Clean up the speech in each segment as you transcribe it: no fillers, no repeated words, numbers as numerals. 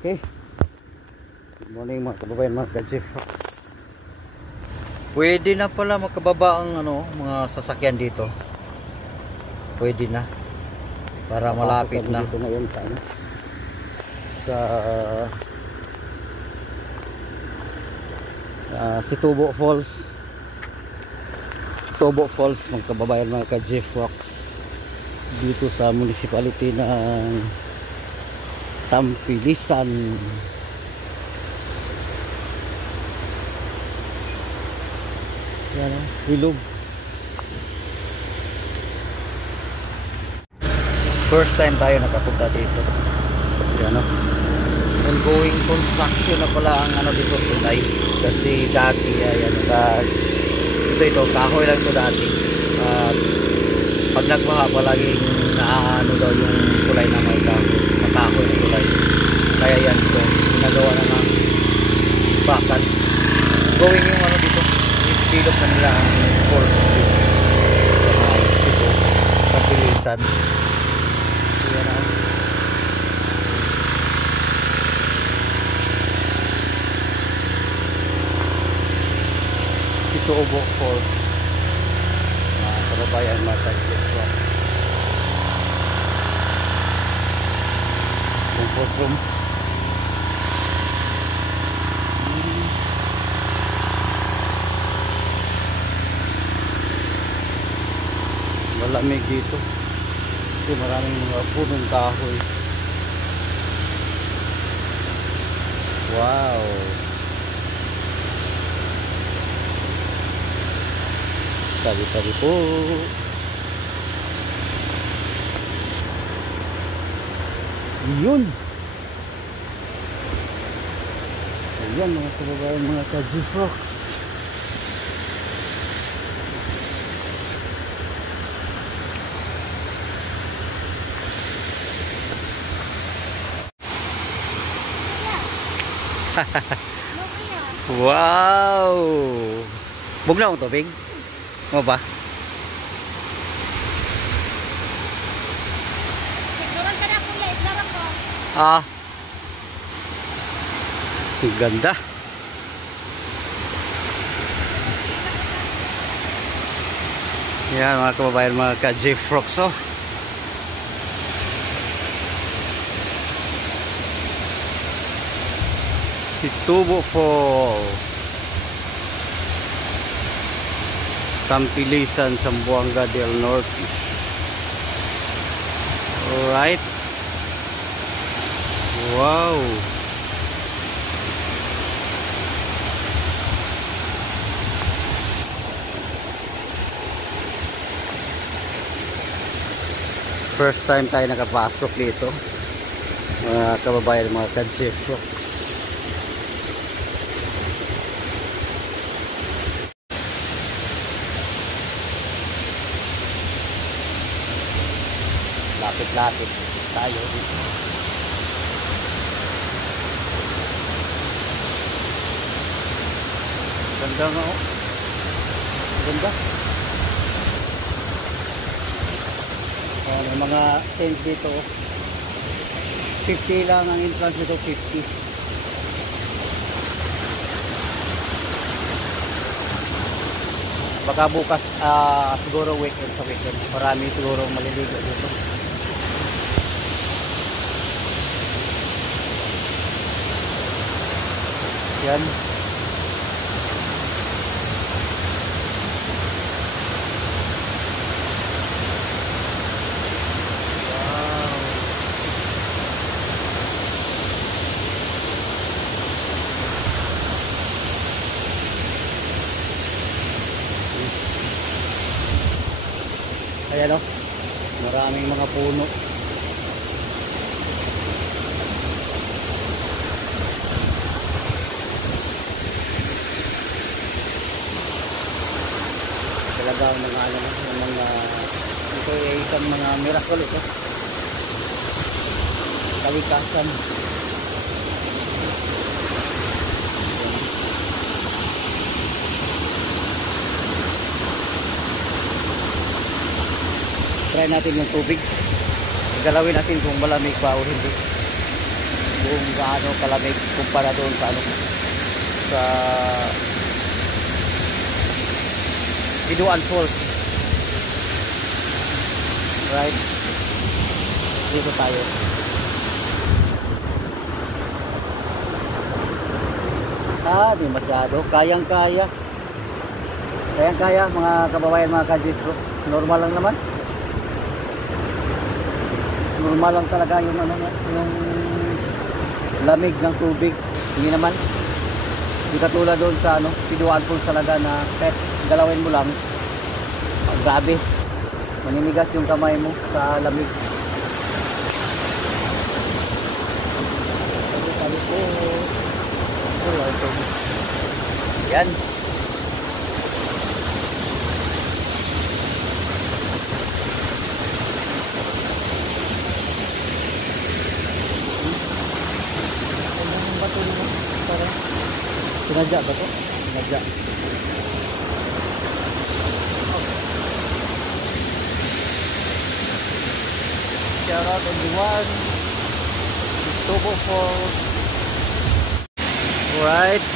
Okay. Good morning mga kababayan, mga ka-Jeff Rocks. Pwede na pala makababa ang mga sasakyan dito. Pwede na. Para malapit na. Dito ngayon sa Situbo Falls. Situbo Falls mga kababayan, mga ka-Jeff Rocks. Dito sa municipality ng Tampilisan. Yan, hilog. First time tayo nakapunta dito. Yan, ongoing construction na pala ang dito tulay. Kasi dati ayan, ito kahoy lang ito dati. Pag nagbaha palaging naano daw yung tulay na may kahoy. Makahoy na tulay. Kaya yan ito, ginagawa na ng bakal. Going yung dito, pilot na nila ang falls dito sa mga Cebu, Kapilisan. So yan ako. Situbo Falls, mga kababayan, mga ka-Jeff Rocks. Yung courtroom. Malamig dito kasi maraming mga punong kahoy. Wow, tabi-tabi po. Yun, ayan mga kababayan, mga ka-Jeff Rocks. Wow, bugnaw ang tubig mo ba? Ang ganda. Yan mga kababayan, mga ka-Jeff Rocks. Situbo Falls, Tampilisan, Zamboanga del Norte. Alright. Wow. First time tayo nakapasok dito, mga kababayan, mga ka-Jeff Rocks. Lapit-lapit tayo dito. Ganda nga ganda. May mga tent dito. 50 lang ang entrance dito, 50. Baka bukas siguro weekend, sa weekend marami siguro maliligo dito. Yan. Ayan maraming mga puno. Talaga mga ito ay isang mga miracle ito. Kalikasan. Try natin yung tubig. Galawin natin kung malamig pa o hindi. kung gaano kalamig kumpara doon sa ano, sa Binuan Falls. Right, dito tayo. Di masyado, kayang-kaya mga kababayan, mga kajitro. Normal lang naman, normal lang talaga yung ano, yung lamig ng tubig. Hindi naman hindi katulad doon sa ano, Binuan Falls talaga na kahit galawin mo lang, grabe, maninigas yung kamay mo sa lamig. Yan. Sinadya ba to? Sinadya. Shout out everyone. Tubo Falls. Alright.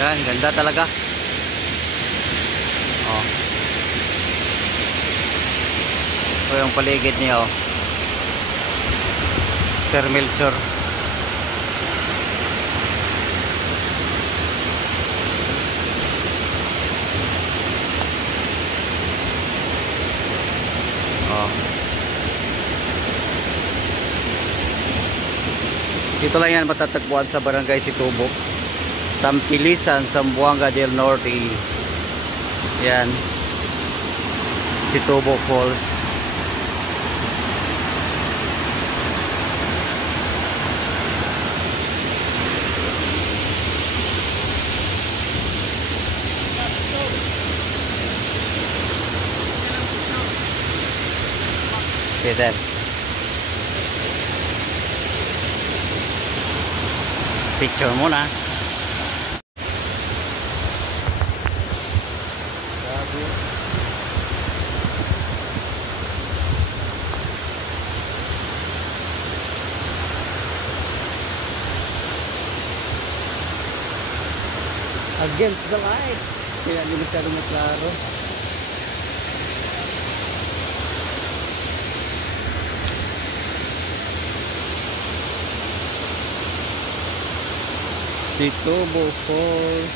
Yan, ganda talaga. Oh. Ito yung paligid niya, oh. Sir Melchor. Oh. Dito lang yan matatagpuan sa Barangay Situbo, Tampilisan, Zamboanga del Norte. Yan, Situbo Falls. Okay then. Picture muna. Against the light. Kaya hindi masyadong maklaro. Situbo Falls.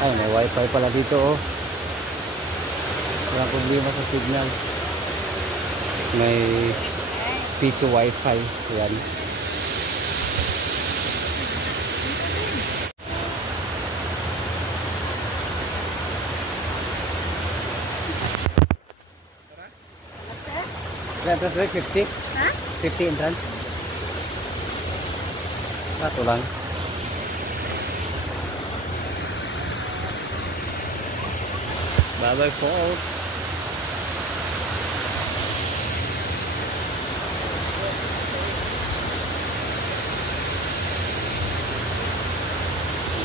Ay, may wifi pala dito, oh. Walang problema sa signal. May piso wifi. Yan. Entrance rate 50? Ha? 50 entrance? Ito lang. Bye-bye Falls.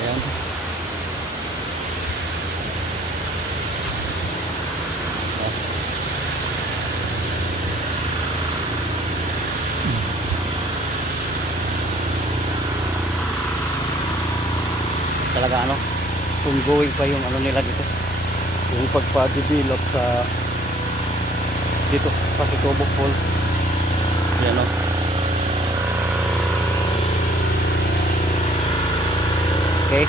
Ayan. Talaga ano, ongoing pa yung ano nila dito, yung pagpa-develop sa dito sa Situbo Falls. Yan, o. Okay.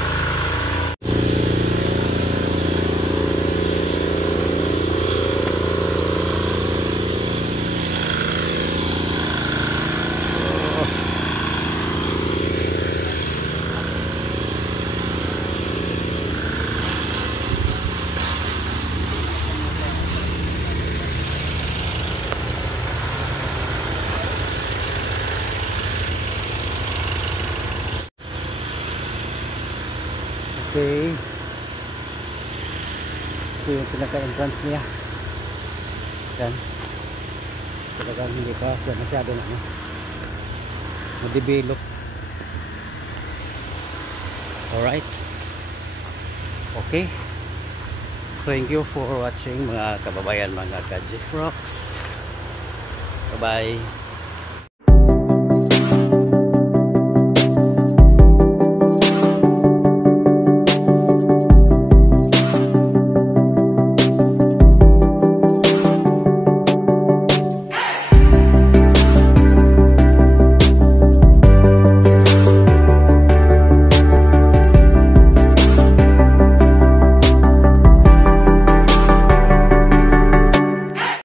Okay. Ito yung pinaka-entrance niya. Yan. Talagang hindi pa siya masyado na ma-develop. Alright. Okay. Thank you for watching mga kababayan, mga ka-Jeffrocks. Bye bye.